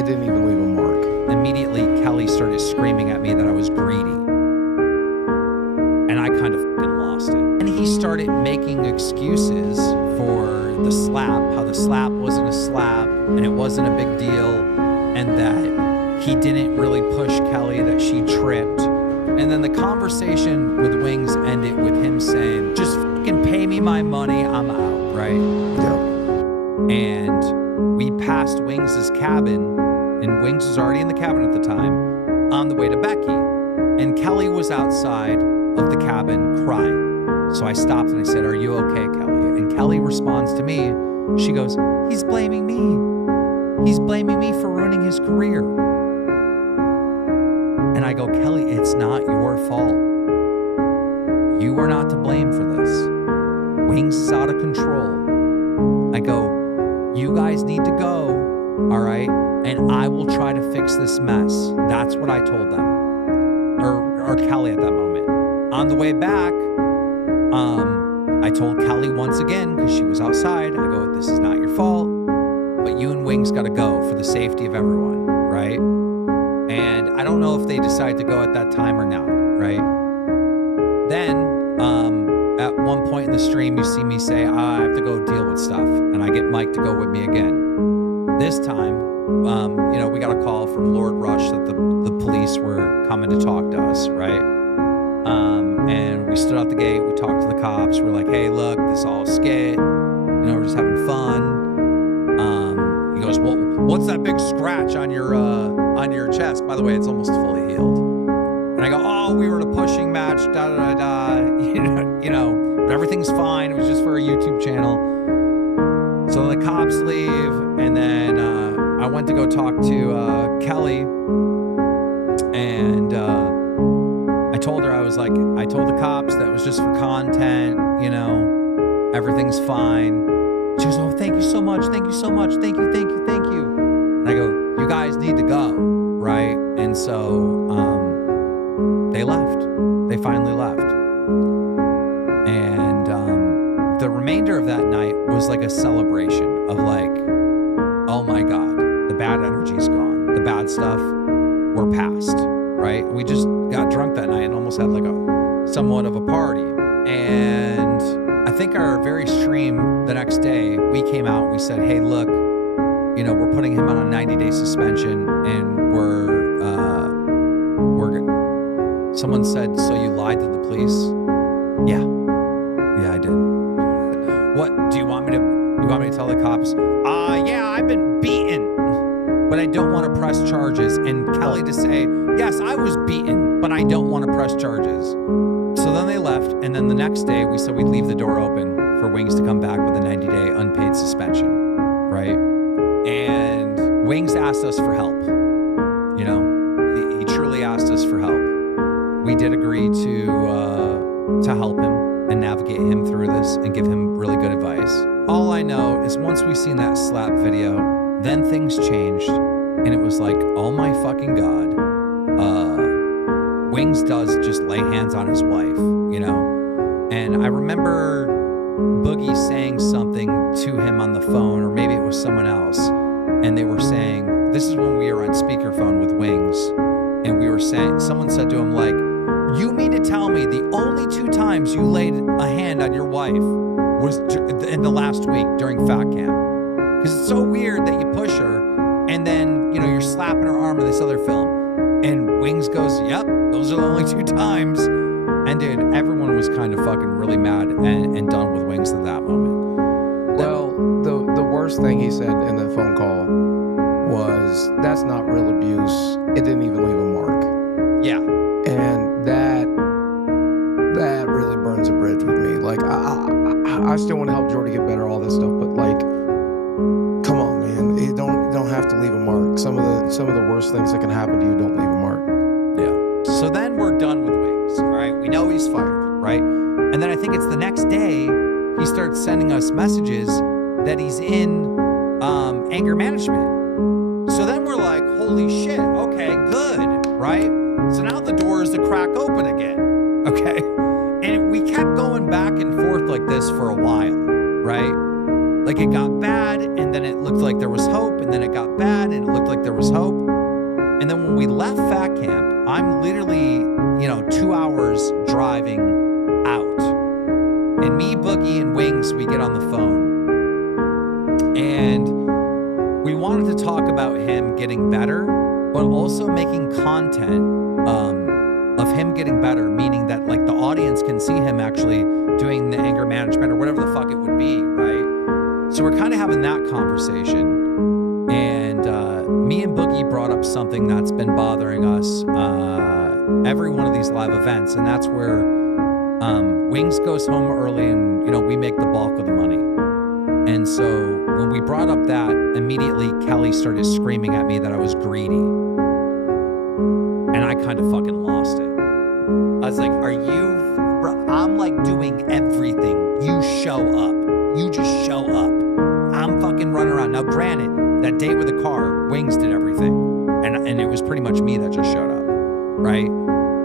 It didn't even leave a mark. Immediately, Kelly started screaming at me that I was greedy. And I kind of fucking lost it. And he started making excuses for the slap, how the slap wasn't a slap and it wasn't a big deal, and that he didn't really push Kelly, that she tripped. And then the conversation with Wings ended with him saying, just fucking pay me my money, I'm out, right? Yeah. And we passed Wings' cabin, and Wings was already in the cabin at the time, on the way to Becky. And Kelly was outside of the cabin crying. So I stopped and I said, are you okay, Kelly? And Kelly responds to me, she goes, he's blaming me. He's blaming me for ruining his career. And I go, Kelly, it's not your fault. You are not to blame for this. Wings is out of control. I go, you guys need to go, all right? And I will try to fix this mess. That's what I told them. Or Kelly at that moment. On the way back, I told Kelly once again, because she was outside, I go, this is not your fault, but you and Wings got to go for the safety of everyone, right? And I don't know if they decide to go at that time or not, right? Then, at one point in the stream, you see me say, I have to go deal with stuff, and I get Mike to go with me again. This time, we got a call from Lord Rush that the police were coming to talk to us, right? And we stood out the gate, we talked to the cops, we're like, hey, look, this all skit, we're just having fun. He goes, well, what's that big scratch on your chest? By the way, it's almost fully healed. And I go, oh, we were in a pushing match, but everything's fine. It was just for a YouTube channel. So the cops leave, and then I went to go talk to Kelly, and I told her, I told the cops that it was just for content, everything's fine. She goes, oh, thank you so much, thank you so much, thank you, thank you, thank you. And I go, you guys need to go, right? And so they left. They finally left. And the remainder of that night was like a celebration of like, oh my God, the bad energy's gone. The bad stuff, we're past, right? We just got drunk that night and almost had like a somewhat of a party. And I think our very stream the next day, we came out and we said, hey, look, we're putting him on a 90-day suspension, and someone said, so you lied to the police? Yeah, I did. What, do you want me to tell the cops? Yeah, I've been beaten, but I don't want to press charges. And Kelly to say, yes, I was beaten, but I don't want to press charges. So then they left, and then the next day we said we'd leave the door open for Wings to come back with a 90-day unpaid suspension, right? And Wings asked us for help. He truly asked us for help. We did agree to help him and navigate him through this and give him really good advice. All I know is once we seen that slap video, then things changed, and it was like, oh my fucking God. Wings does just lay hands on his wife, And I remember Boogie saying something to him on the phone, or maybe it was someone else, and they were saying, this is when we were on speakerphone with Wings, and we were saying, someone said to him, like, you mean to tell me the only 2 times you laid a hand on your wife was in the last week during Fat Camp? Because it's so weird that you push her, and then, you're slapping her arm in this other film. And Wings goes, yep, those are the only 2 times. And dude, everyone was kind of fucking really mad and done with Wings at that moment. Well, the worst thing he said in the phone call was, that's not real abuse. It didn't even leave a mark. Yeah. And that really burns a bridge with me. Like, I still want to help Jordy get better, all this stuff, but like, come on, man. You don't have to leave a mark. Some of the worst things that can happen to you don't leave a mark. Yeah. So then we're done with Wings, right? We know he's fired, right? And then I think it's the next day he starts sending us messages that he's in anger management. So then we're like, holy shit, okay, good, right? So now the door is to crack open again, okay? And we kept going back and forth like this for a while, right? Like it got bad, and then then it looked like there was hope, and then it got bad, and it looked like there was hope. And then when we left Fat Camp, I'm literally, 2 hours driving out. And me, Boogie, and Wings, we get on the phone. And we wanted to talk about him getting better, but also making content of him getting better, meaning that like the audience can see him actually doing the anger management or whatever the fuck it would be, right? So we're kind of having that conversation. And me and Boogie brought up something that's been bothering us every one of these live events, and that's where Wings goes home early and, we make the bulk of the money. And so when we brought up that, immediately Kelly started screaming at me that I was greedy. And I kind of fucking lost it. I was like, bro, I'm like doing everything. You show up. You just show up. I'm fucking running around. Now, granted, that date with the car, Wings did everything. And it was pretty much me that just showed up, right?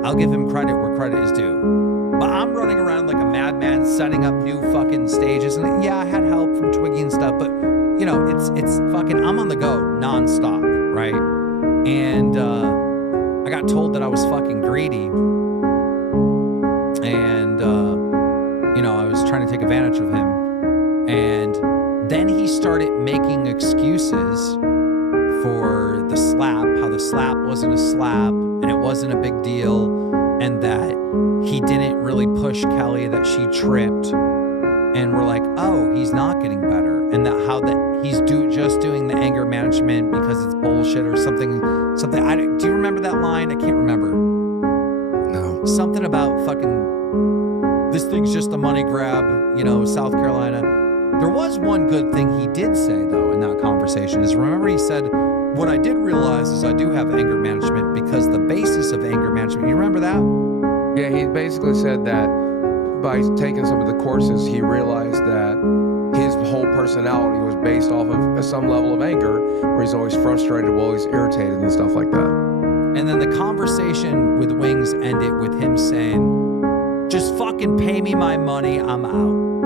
I'll give him credit where credit is due. But I'm running around like a madman, setting up new fucking stages. And yeah, I had help from Twiggy and stuff, but it's fucking, I'm on the go nonstop, right? And I got told that I was fucking greedy. And, I was trying to take advantage of him. And then he started making excuses for the slap, how the slap wasn't a slap and it wasn't a big deal, and that he didn't really push Kelly, that she tripped. And we're like, oh, he's not getting better. And that how that he's just doing the anger management because it's bullshit or something. Do you remember that line? I can't remember. No. Something about fucking, this thing's just a money grab, South Carolina. There was one good thing he did say, though, in that conversation, is remember he said, what I did realize is I do have anger management because the basis of anger management, you remember that? Yeah, he basically said that by taking some of the courses, he realized that his whole personality was based off of some level of anger, where he's always frustrated, always irritated and stuff like that. And then the conversation with Wings ended with him saying, just fucking pay me my money, I'm out.